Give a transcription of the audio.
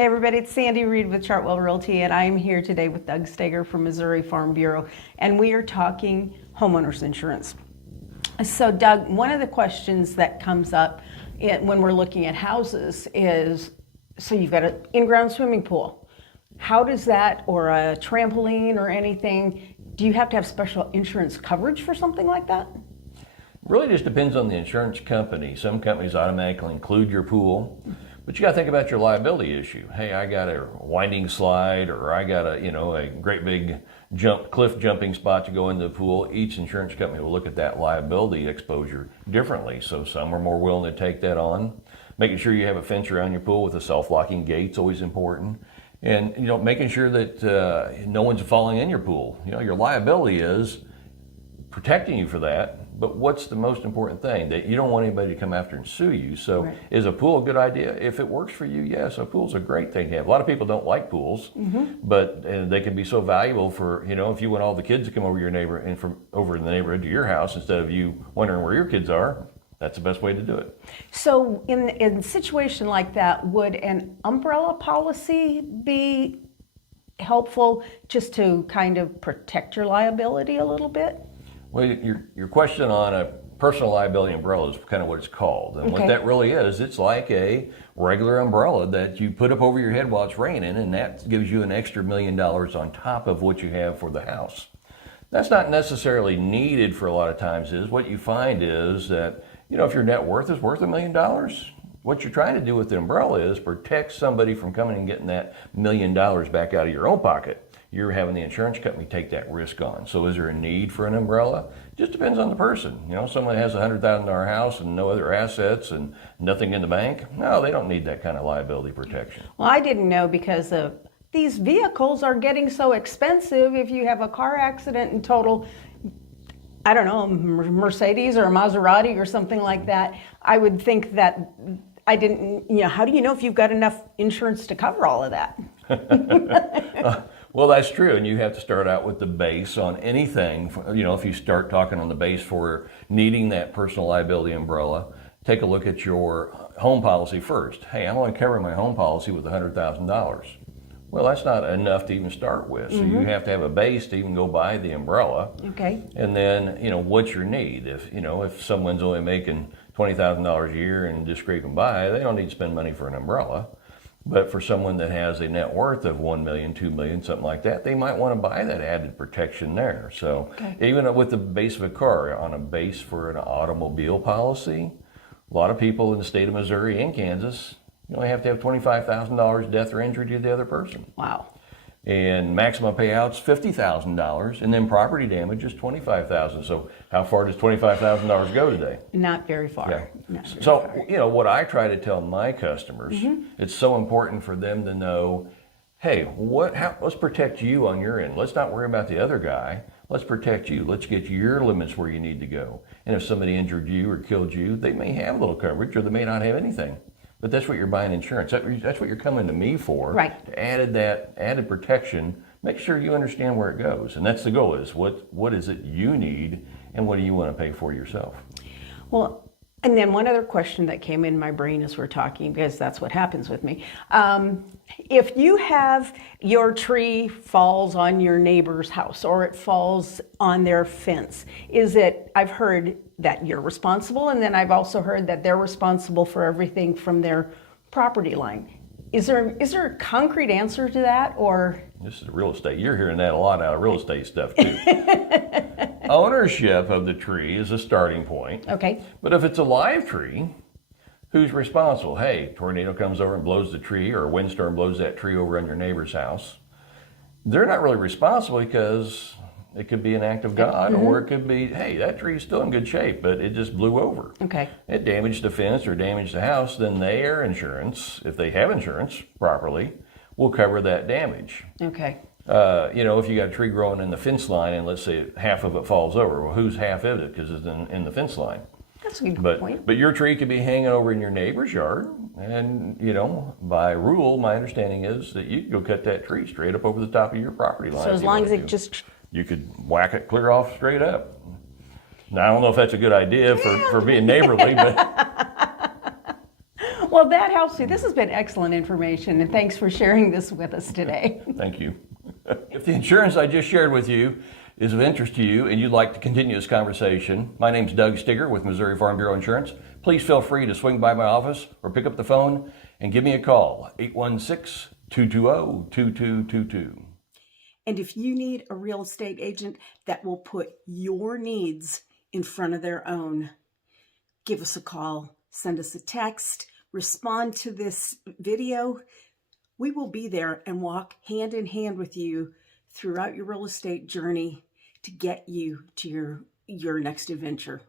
Hey everybody, it's Sandy Reed with Chartwell Realty, and I'm here today with Doug Steger from Missouri Farm Bureau, and we are talking homeowners insurance. So Doug, one of the questions that comes up when we're looking at houses is, so you've got an in-ground swimming pool. How does that, or a trampoline or anything, do you have to have special insurance coverage for something like that? Really just depends on the insurance company. Some companies automatically include your pool, but you got to think about your liability issue. Hey, I got a winding slide, or I got a great big cliff jumping spot to go into the pool. Each insurance company will look at that liability exposure differently. So some are more willing to take that on. Making sure you have a fence around your pool with a self-locking gate's always important. And making sure that no one's falling in your pool. Your liability is protecting you for that. But what's the most important thing? That you don't want anybody to come after and sue you. So right. Is a pool a good idea? If it works for you, yes, a pool's a great thing to have. A lot of people don't like pools, but they can be so valuable for, if you want all the kids to come over your neighbor and from over in the neighborhood to your house instead of you wondering where your kids are. That's the best way to do it. So in a situation like that, would an umbrella policy be helpful just to kind of protect your liability a little bit? Well, your question on a personal liability umbrella is kind of what it's called. And what that really is, it's like a regular umbrella that you put up over your head while it's raining, and that gives you an extra $1 million on top of what you have for the house. That's not necessarily needed for a lot of times. What you find is that, if your net worth is worth $1 million, what you're trying to do with the umbrella is protect somebody from coming and getting that $1 million back out of your own pocket. You're having the insurance company take that risk on. So is there a need for an umbrella? Just depends on the person. Someone has a $100,000 house and no other assets and nothing in the bank. No, they don't need that kind of liability protection. Well, I didn't know because of these vehicles are getting so expensive. If you have a car accident and total, I don't know, a Mercedes or a Maserati or something like that, I would think that I didn't, how do you know if you've got enough insurance to cover all of that? Well, that's true, and you have to start out with the base on anything. If you start talking on the base for needing that personal liability umbrella, take a look at your home policy first. Hey, I'm only covering my home policy with $100,000. Well, that's not enough to even start with. So you have to have a base to even go buy the umbrella. Okay. And then, what's your need? If someone's only making $20,000 a year and just scraping by, they don't need to spend money for an umbrella. But for someone that has a net worth of $1 million, $2 million, something like that, they might want to buy that added protection there. So even with the base of a car, on a base for an automobile policy, a lot of people in the state of Missouri and Kansas, you only have to have $25,000 death or injury to the other person. Wow. And maximum payouts $50,000, and then property damage is $25,000. So how far does $25,000 go today? Not very far. Yeah. Not very so far. What I try to tell my customers, it's so important for them to know, hey, let's protect you on your end. Let's not worry about the other guy. Let's protect you. Let's get your limits where you need to go. And if somebody injured you or killed you, they may have a little coverage, or they may not have anything. But that's what you're buying insurance. That's what you're coming to me for. Right. To added protection. Make sure you understand where it goes, and that's the goal. Is what is it you need, and what do you want to pay for yourself? Well, and then one other question that came in my brain as we're talking, because that's what happens with me. If you have your tree falls on your neighbor's house, or it falls on their fence, I've heard that you're responsible, and then I've also heard that they're responsible for everything from their property line. Is there a concrete answer to that, or? This is real estate. You're hearing that a lot out of real estate stuff too. Ownership of the tree is a starting point. Okay. But if it's a live tree, who's responsible? Hey, tornado comes over and blows the tree, or a windstorm blows that tree over on your neighbor's house. They're not really responsible, because it could be an act of God, or it could be, hey, that tree is still in good shape, but it just blew over. Okay. It damaged the fence or damaged the house, then their insurance, if they have insurance properly, will cover that damage. Okay. If you got a tree growing in the fence line and let's say half of it falls over, well, whose half is it? Because it's in the fence line. That's a good point. But your tree could be hanging over in your neighbor's yard, and by rule, my understanding is that you can go cut that tree straight up over the top of your property line. So as long as it just, you could whack it clear off straight up. Now, I don't know if that's a good idea for being neighborly, but Well, that helps you. This has been excellent information, and thanks for sharing this with us today. Thank you. If the insurance I just shared with you is of interest to you and you'd like to continue this conversation, my name's Doug Stigger with Missouri Farm Bureau Insurance. Please feel free to swing by my office or pick up the phone and give me a call, 816-220-2222. And if you need a real estate agent that will put your needs in front of their own, give us a call, send us a text, respond to this video. We will be there and walk hand in hand with you throughout your real estate journey to get you to your next adventure.